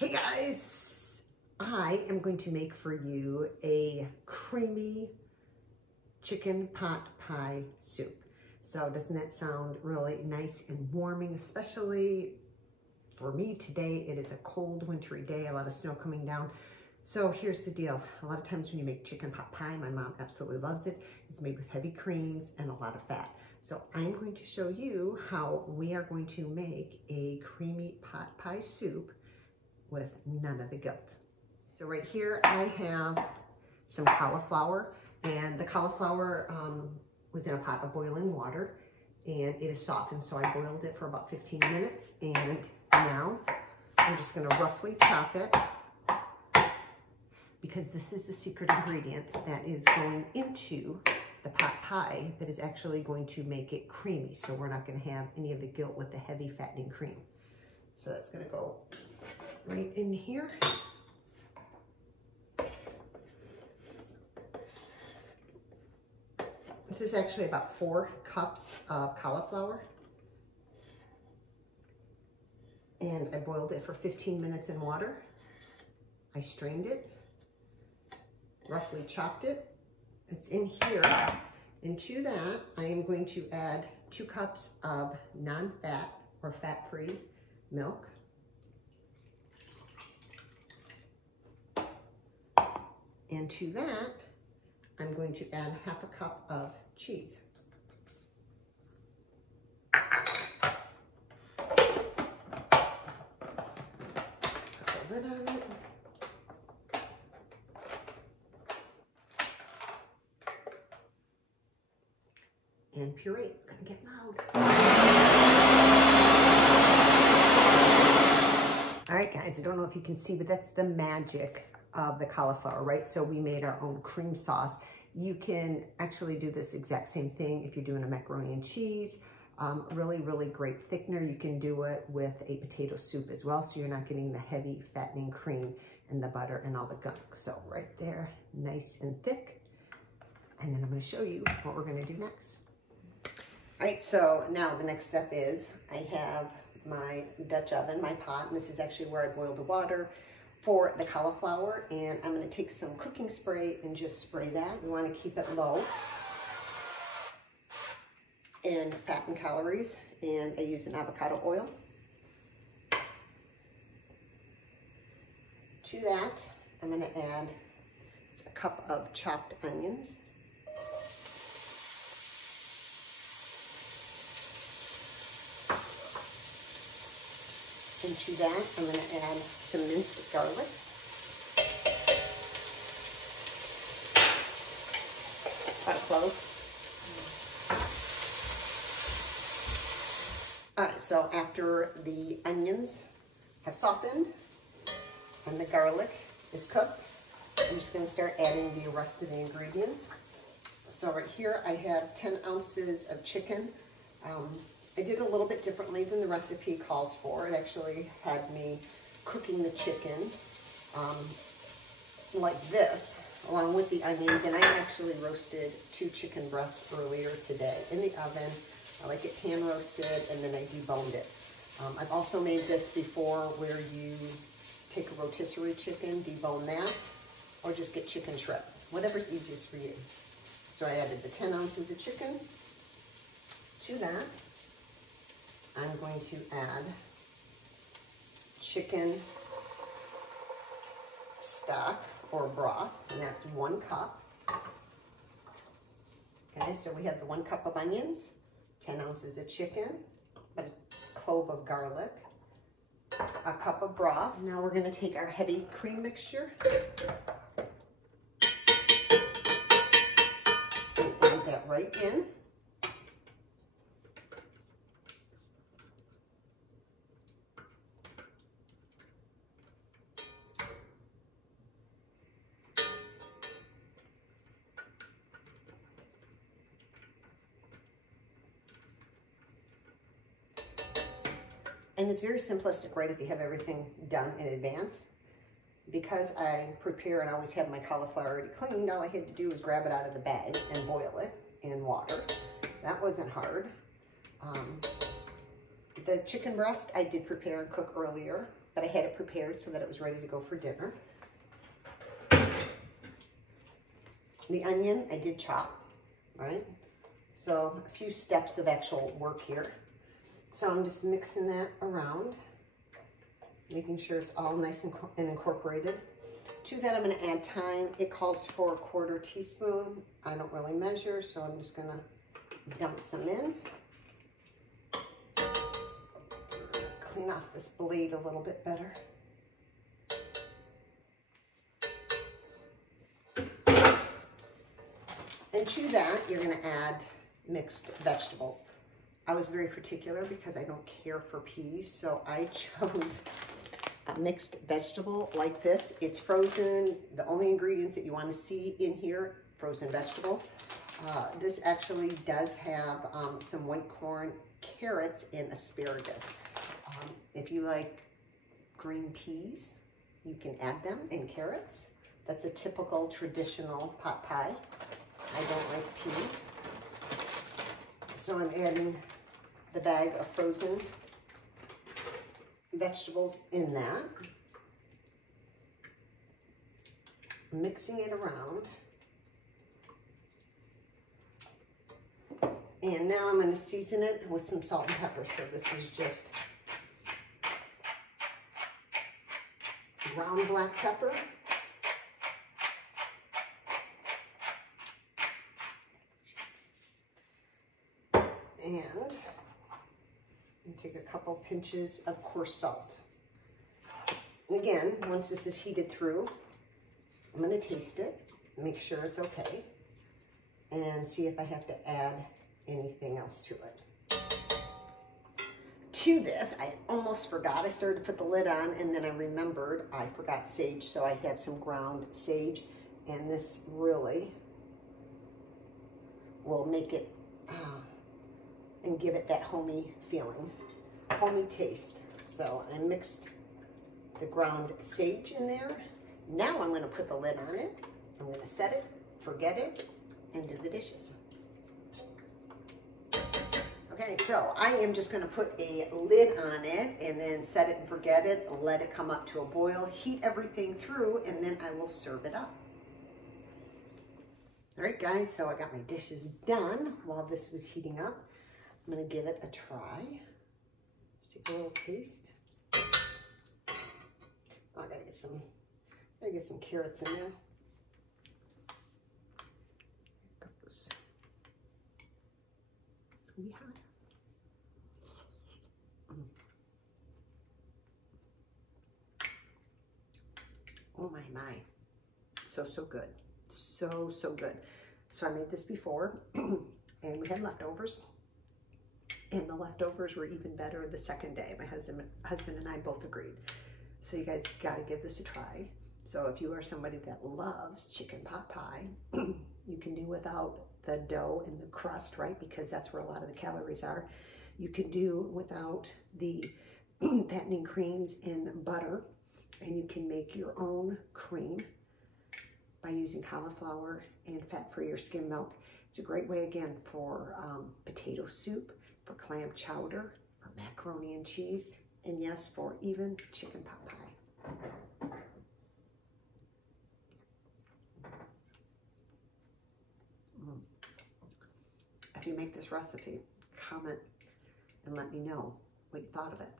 Hey guys, I am going to make for you a creamy chicken pot pie soup. So doesn't that sound really nice and warming, especially for me today? It is a cold wintry day, a lot of snow coming down. So here's the deal. A lot of times when you make chicken pot pie, my mom absolutely loves it. It's made with heavy creams and a lot of fat. So I'm going to show you how we are going to make a creamy pot pie soup with none of the guilt. So right here I have some cauliflower, and the cauliflower was in a pot of boiling water and it is softened, so I boiled it for about 15 minutes, and now I'm just going to roughly chop it, because this is the secret ingredient that is going into the pot pie that is actually going to make it creamy, so we're not going to have any of the guilt with the heavy fattening cream. So that's going to go right in here. This is actually about 4 cups of cauliflower. And I boiled it for 15 minutes in water. I strained it, roughly chopped it. It's in here. And to that, I am going to add 2 cups of non-fat or fat-free milk. And to that, I'm going to add half a cup of cheese. Put the lid on it. And puree, it's gonna get loud. All right, guys, I don't know if you can see, but that's the magic of the cauliflower, right? So we made our own cream sauce. You can actually do this exact same thing if you're doing a macaroni and cheese. Really, really great thickener. You can do it with a potato soup as well, so you're not getting the heavy fattening cream and the butter and all the gunk. So right there, nice and thick. And then I'm gonna show you what we're gonna do next. All right, so now the next step is I have my Dutch oven, my pot, and this is actually where I boil the water for the cauliflower, and I'm going to take some cooking spray and just spray that. We want to keep it low in fat and calories, and I use an avocado oil. To that, I'm going to add a cup of chopped onions. And to that, I'm going to add some minced garlic. About a clove. All right, so after the onions have softened and the garlic is cooked, I'm just going to start adding the rest of the ingredients. So right here I have 10 ounces of chicken. I did a little bit differently than the recipe calls for. It actually had me cooking the chicken like this, along with the onions, and I actually roasted 2 chicken breasts earlier today in the oven. I like it pan roasted, and then I deboned it. I've also made this before, where you take a rotisserie chicken, debone that, or just get chicken shreds, whatever's easiest for you. So I added the 10 ounces of chicken. To that, I'm going to add chicken stock or broth, and that's 1 cup. Okay, so we have the 1 cup of onions, 10 ounces of chicken, a clove of garlic, a cup of broth. Now we're going to take our heavy cream mixture and add that right in. And it's very simplistic, right, if you have everything done in advance. Because I prepare and always have my cauliflower already cleaned, all I had to do was grab it out of the bag and boil it in water. That wasn't hard. The chicken breast I did prepare and cook earlier. but I had it prepared so that it was ready to go for dinner. The onion I did chop, right? So a few steps of actual work here. So I'm just mixing that around, making sure it's all nice and incorporated. To that, I'm going to add thyme. It calls for 1/4 teaspoon. I don't really measure, so I'm just going to dump some in. Clean off this blade a little bit better. And to that, you're going to add mixed vegetables. I was very particular because I don't care for peas, so I chose a mixed vegetable like this. It's frozen. The only ingredients that you want to see in here, frozen vegetables. This actually does have some white corn, carrots, and asparagus. If you like green peas, you can add them, and carrots. That's a typical traditional pot pie. I don't like peas. So I'm adding the bag of frozen vegetables in that. Mixing it around. And now I'm going to season it with some salt and pepper. So this is just ground black pepper. And take a couple pinches of coarse salt. And again, once this is heated through, I'm going to taste it, make sure it's okay, and see if I have to add anything else to it. To this, I almost forgot. I started to put the lid on, and then I remembered I forgot sage, so I have some ground sage, and this really will make it and give it that homey feeling, homey taste. So I mixed the ground sage in there. Now I'm going to put the lid on it. I'm going to set it, forget it, and do the dishes. Okay, so I am just going to put a lid on it and then set it and forget it, let it come up to a boil, heat everything through, and then I will serve it up. All right, guys, so I got my dishes done while this was heating up. I'm going to give it a try. Just take a little taste. Oh, I gotta get some carrots in there. It's gonna be hot. Oh my. So good. So good. So I made this before and we had leftovers. And the leftovers were even better the second day. My husband and I both agreed. So you guys gotta give this a try. So if you are somebody that loves chicken pot pie, you can do without the dough and the crust, right? Because that's where a lot of the calories are. You can do without the fattening creams and butter, and you can make your own cream by using cauliflower and fat-free or skim milk. It's a great way, again, for potato soup, for clam chowder, for macaroni and cheese, and yes, for even chicken pot pie. If you make this recipe, comment and let me know what you thought of it.